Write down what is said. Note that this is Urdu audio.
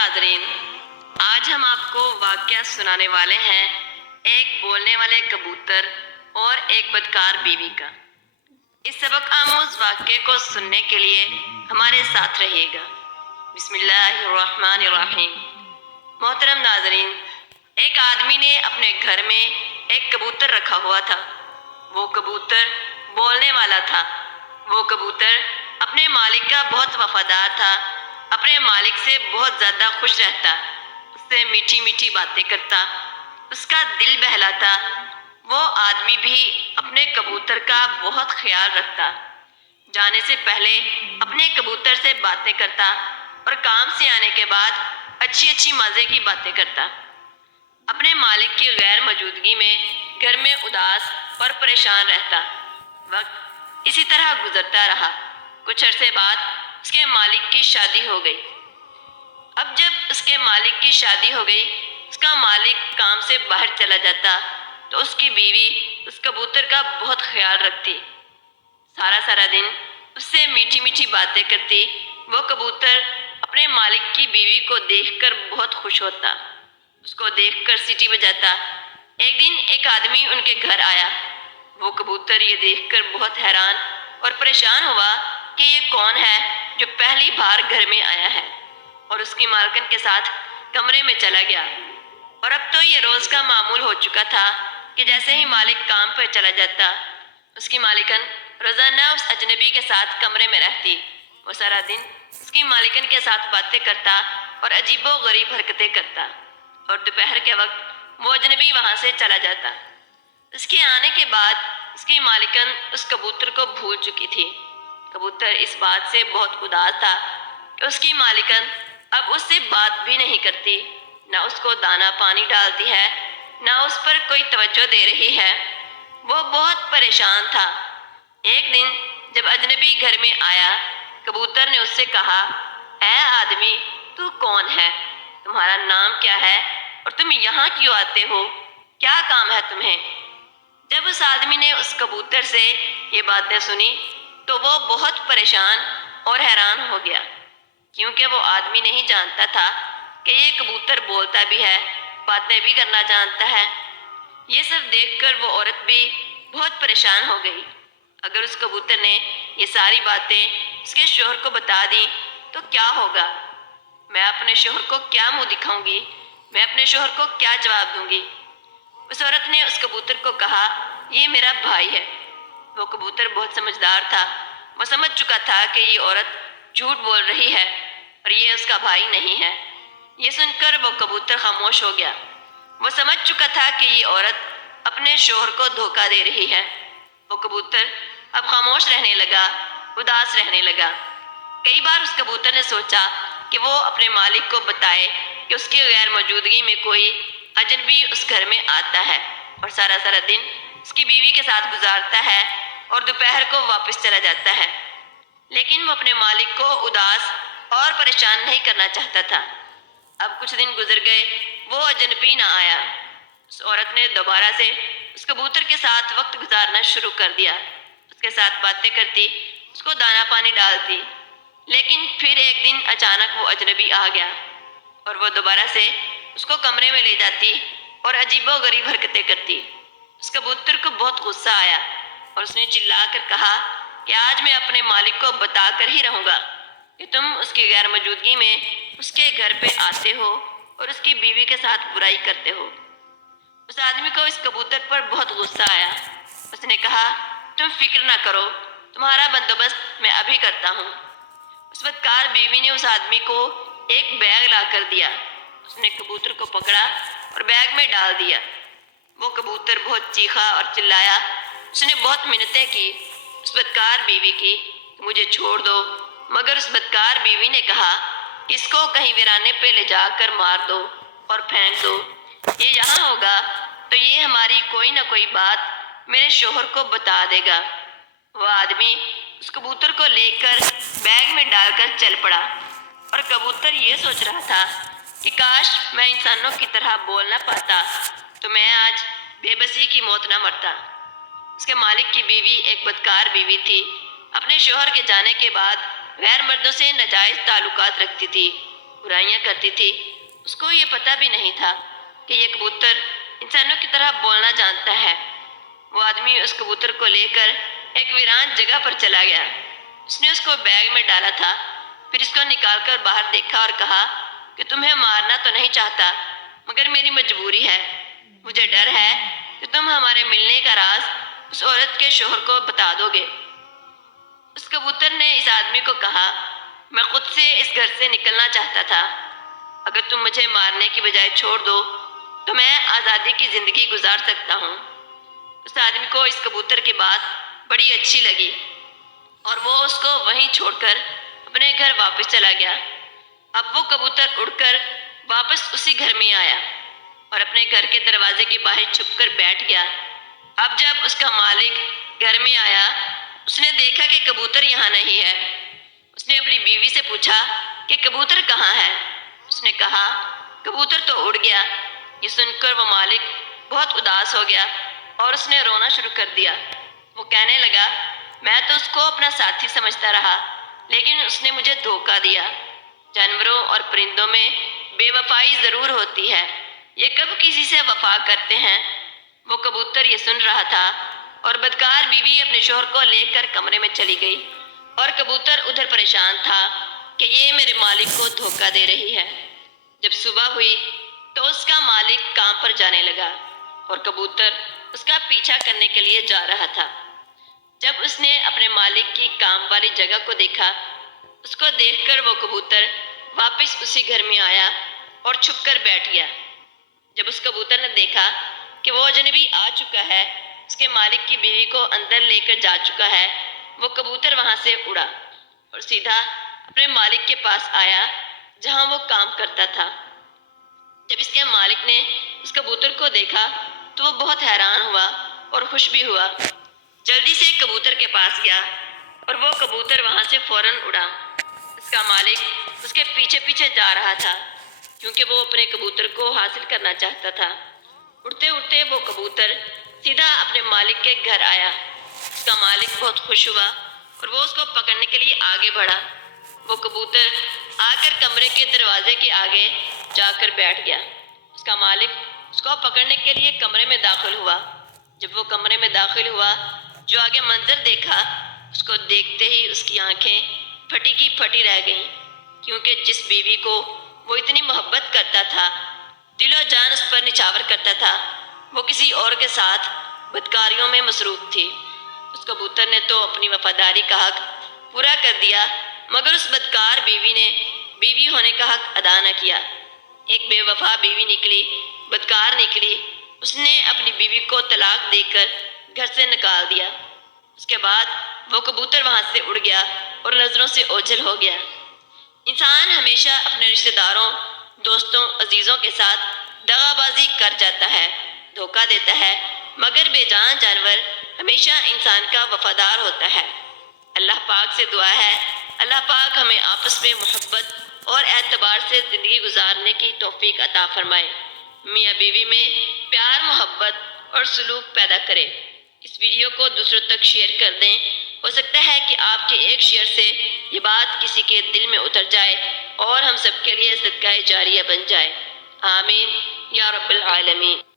ناظرین، آج ہم آپ کو واقعہ سنانے والے ہیں ایک بولنے والے کبوتر اور ایک بدکار بیوی کا۔ اس سبق آموز واقعے کو سننے کے لیے ہمارے ساتھ رہیے گا۔ بسم اللہ الرحمن الرحیم۔ محترم ناظرین، ایک آدمی نے اپنے گھر میں ایک کبوتر رکھا ہوا تھا۔ وہ کبوتر بولنے والا تھا۔ وہ کبوتر اپنے مالک کا بہت وفادار تھا، اپنے مالک سے بہت زیادہ خوش رہتا، اس سے میٹھی میٹھی باتیں کرتا، اس کا دل بہلاتا۔ وہ آدمی بھی اپنے کبوتر کا بہت خیال رکھتا، جانے سے پہلے اپنے کبوتر سے باتیں کرتا اور کام سے آنے کے بعد اچھی اچھی مزے کی باتیں کرتا۔ اپنے مالک کی غیر موجودگی میں گھر میں اداس اور پریشان رہتا۔ وقت اسی طرح گزرتا رہا۔ کچھ عرصے بعد اس کے مالک کی شادی ہو گئی۔ اب جب اس کے مالک کی شادی ہو گئی، اس کا مالک کام سے باہر چلا جاتا تو اس کی بیوی اس کبوتر کا بہت خیال رکھتی، سارا دن اس سے میٹھی میٹھی باتیں کرتی۔ وہ کبوتر اپنے مالک کی بیوی کو دیکھ کر بہت خوش ہوتا، اس کو دیکھ کر سیٹی بجاتا۔ ایک دن ایک آدمی ان کے گھر آیا۔ وہ کبوتر یہ دیکھ کر بہت حیران اور پریشان ہوا کہ یہ کون ہے جو پہلی بار گھر میں آیا ہے، اور اس کی مالکن کے ساتھ کمرے میں چلا گیا۔ اور اب تو یہ روز کا معمول ہو چکا تھا کہ جیسے ہی مالک کام پر چلا جاتا، اس کی مالکن روزانہ اس اجنبی کے ساتھ کمرے میں رہتی۔ وہ سارا دن اس کی مالکن کے ساتھ باتیں کرتا اور عجیب و غریب حرکتیں کرتا، اور دوپہر کے وقت وہ اجنبی وہاں سے چلا جاتا۔ اس کے آنے کے بعد اس کی مالکن اس کبوتر کو بھول چکی تھی۔ کبوتر اس بات سے بہت اداس تھا کہ اس کی مالکن اب اس سے بات بھی نہیں کرتی، نہ اس کو دانا پانی ڈالتی ہے، نہ اس پر کوئی توجہ دے رہی ہے۔ وہ بہت پریشان تھا۔ ایک دن جب اجنبی گھر میں آیا، کبوتر نے اس سے کہا، اے آدمی، تو کون ہے؟ تمہارا نام کیا ہے اور تم یہاں کیوں آتے ہو؟ کیا کام ہے تمہیں؟ جب اس آدمی نے اس کبوتر سے یہ باتیں سنی تو وہ بہت پریشان اور حیران ہو گیا، کیونکہ وہ آدمی نہیں جانتا تھا کہ یہ کبوتر بولتا بھی ہے، باتیں بھی کرنا جانتا ہے۔ یہ سب دیکھ کر وہ عورت بھی بہت پریشان ہو گئی۔ اگر اس کبوتر نے یہ ساری باتیں اس کے شوہر کو بتا دی تو کیا ہوگا؟ میں اپنے شوہر کو کیا منہ دکھاؤں گی؟ میں اپنے شوہر کو کیا جواب دوں گی؟ اس عورت نے اس کبوتر کو کہا، یہ میرا بھائی ہے۔ وہ کبوتر بہت سمجھدار تھا۔ وہ سمجھ چکا تھا کہ یہ عورت جھوٹ بول رہی ہے اور یہ اس کا بھائی نہیں ہے۔ یہ سن کر وہ کبوتر خاموش ہو گیا۔ وہ سمجھ چکا تھا کہ یہ عورت اپنے شوہر کو دھوکہ دے رہی ہے۔ وہ کبوتر اب خاموش رہنے لگا، اداس رہنے لگا۔ کئی بار اس کبوتر نے سوچا کہ وہ اپنے مالک کو بتائے کہ اس کی غیر موجودگی میں کوئی اجنبی اس گھر میں آتا ہے اور سارا دن اس کی بیوی کے ساتھ گزارتا ہے اور دوپہر کو واپس چلا جاتا ہے، لیکن وہ اپنے مالک کو اداس اور پریشان نہیں کرنا چاہتا تھا۔ اب کچھ دن گزر گئے، وہ اجنبی نہ آیا۔ اس عورت نے دوبارہ سے اس کبوتر کے ساتھ وقت گزارنا شروع کر دیا، اس کے ساتھ باتیں کرتی، اس کو دانا پانی ڈالتی۔ لیکن پھر ایک دن اچانک وہ اجنبی آ گیا اور وہ دوبارہ سے اس کو کمرے میں لے جاتی اور عجیب و غریب حرکتیں کرتی۔ اس کبوتر کو بہت غصہ آیا اور اس نے چلا کر کہا کہ آج میں اپنے مالک کو بتا کر ہی رہوں گا کہ تم اس کی غیر موجودگی میں اس کے گھر پہ آتے ہو اور اس کی بیوی کے ساتھ برائی کرتے ہو۔ اس آدمی کو اس کبوتر پر بہت غصہ آیا۔ اس نے کہا، تم فکر نہ کرو، تمہارا بندوبست میں ابھی کرتا ہوں۔ اس بدکار بیوی نے اس آدمی کو ایک بیگ لا کر دیا۔ اس نے کبوتر کو پکڑا اور بیگ میں ڈال دیا۔ وہ کبوتر بہت چیخا اور چلایا۔ اس نے بہت منتیں کی اس بدکار بیوی کی کہ مجھے چھوڑ دو، مگر اس بدکار بیوی نے کہا کہ اس کو کہیں ویرانے پہ لے جا کر مار دو اور پھینک دو۔ یہ یہاں ہوگا تو یہ ہماری کوئی نہ کوئی بات میرے شوہر کو بتا دے گا۔ وہ آدمی اس کبوتر کو لے کر بیگ میں ڈال کر چل پڑا، اور کبوتر یہ سوچ رہا تھا کہ کاش میں انسانوں کی طرح بول نہ پاتا تو میں آج بے بسی کی موت نہ مرتا۔ اس کے مالک کی بیوی ایک بدکار بیوی تھی۔ اپنے شوہر کے جانے کے بعد غیر مردوں سے ناجائز تعلقات رکھتی تھی۔ برائیاں کرتی تھی، اس کو یہ پتہ بھی نہیں تھا کہ یہ کبوتر انسانوں کی طرح بولنا جانتا ہے۔ وہ آدمی اس کبوتر کو لے کر ایک ویران جگہ پر چلا گیا۔ اس نے اس کو بیگ میں ڈالا تھا، پھر اس کو نکال کر باہر دیکھا اور کہا کہ تمہیں مارنا تو نہیں چاہتا، مگر میری مجبوری ہے۔ مجھے ڈر ہے کہ تم ہمارے ملنے کا راز اس عورت کے شوہر کو بتا دو گے۔ اس کبوتر نے اس آدمی کو کہا، میں خود سے اس گھر سے نکلنا چاہتا تھا۔ اگر تم مجھے مارنے کی بجائے چھوڑ دو تو میں آزادی کی زندگی گزار سکتا ہوں۔ اس آدمی کو اس کبوتر کی بات بڑی اچھی لگی اور وہ اس کو وہیں چھوڑ کر اپنے گھر واپس چلا گیا۔ اب وہ کبوتر اڑ کر واپس اسی گھر میں آیا اور اپنے گھر کے دروازے کے باہر چھپ کر بیٹھ گیا۔ اب جب اس کا مالک گھر میں آیا، اس نے دیکھا کہ کبوتر یہاں نہیں ہے۔ اس نے اپنی بیوی سے پوچھا کہ کبوتر کہاں ہے؟ اس نے کہا، کبوتر تو اڑ گیا۔ یہ سن کر وہ مالک بہت اداس ہو گیا اور اس نے رونا شروع کر دیا۔ وہ کہنے لگا، میں تو اس کو اپنا ساتھی سمجھتا رہا، لیکن اس نے مجھے دھوکہ دیا۔ جانوروں اور پرندوں میں بے وفائی ضرور ہوتی ہے، یہ کب کسی سے وفا کرتے ہیں؟ وہ کبوتر یہ سن رہا تھا اور بدکار بیوی اپنے شوہر کو لے کر کمرے میں چلی گئی اور کبوتر ادھر پریشان تھا کہ یہ میرے مالک کو دھوکہ دے رہی ہے۔ جب صبح ہوئی تو اس کا مالک کام پر جانے لگا اور کبوتر اس کا پیچھا کرنے کے لیے جا رہا تھا۔ جب اس نے اپنے مالک کی کام والی جگہ کو دیکھا، اس کو دیکھ کر وہ کبوتر واپس اسی گھر میں آیا اور چھپ کر بیٹھ گیا۔ جب اس کبوتر نے دیکھا کہ وہ اجنبی آ چکا ہے، اس کے مالک کی بیوی کو اندر لے کر جا چکا ہے، وہ کبوتر وہاں سے اڑا اور سیدھا اپنے مالک کے پاس آیا جہاں وہ کام کرتا تھا۔ جب اس کے مالک نے اس کبوتر کو دیکھا تو وہ بہت حیران ہوا اور خوش بھی ہوا۔ جلدی سے کبوتر کے پاس گیا اور وہ کبوتر وہاں سے فوراً اڑا۔ اس کا مالک اس کے پیچھے پیچھے جا رہا تھا کیونکہ وہ اپنے کبوتر کو حاصل کرنا چاہتا تھا۔ اڑتے اڑتے وہ کبوتر سیدھا اپنے مالک کے گھر آیا۔ اس کا مالک بہت خوش ہوا اور وہ اس کو پکڑنے کے لیے آگے بڑھا۔ وہ کبوتر آ کر کمرے کے دروازے کے آگے جا کر بیٹھ گیا۔ اس کا مالک اس کو پکڑنے کے لیے کمرے میں داخل ہوا۔ جب وہ کمرے میں داخل ہوا، جو آگے منظر دیکھا، اس کو دیکھتے ہی اس کی آنکھیں پھٹی کی پھٹی رہ گئیں، کیونکہ جس بیوی کو وہ اتنی محبت کرتا تھا، دل و جان اس پر نچھاور کرتا تھا، وہ کسی اور کے ساتھ بدکاریوں میں مصروف تھی۔ اس کبوتر نے تو اپنی وفاداری کا حق پورا کر دیا، مگر اس بدکار بیوی نے بیوی ہونے کا حق ادا نہ کیا۔ ایک بے وفا بیوی نکلی، بدکار نکلی۔ اس نے اپنی بیوی کو طلاق دے کر گھر سے نکال دیا۔ اس کے بعد وہ کبوتر وہاں سے اڑ گیا اور نظروں سے اوجھل ہو گیا۔ انسان ہمیشہ اپنے رشتہ داروں، دوستوں، عزیزوں کے ساتھ دغا بازی کر جاتا ہے، دھوکہ دیتا ہے، مگر بے جان جانور ہمیشہ انسان کا وفادار ہوتا ہے۔ اللہ پاک سے دعا ہے، اللہ پاک ہمیں آپس میں محبت اور اعتبار سے زندگی گزارنے کی توفیق عطا فرمائے، میاں بیوی میں پیار، محبت اور سلوک پیدا کرے۔ اس ویڈیو کو دوسروں تک شیئر کر دیں، ہو سکتا ہے کہ آپ کے ایک شیئر سے یہ بات کسی کے دل میں اتر جائے اور ہم سب کے لیے صدقہ جاریہ بن جائے۔ آمین یا رب العالمین۔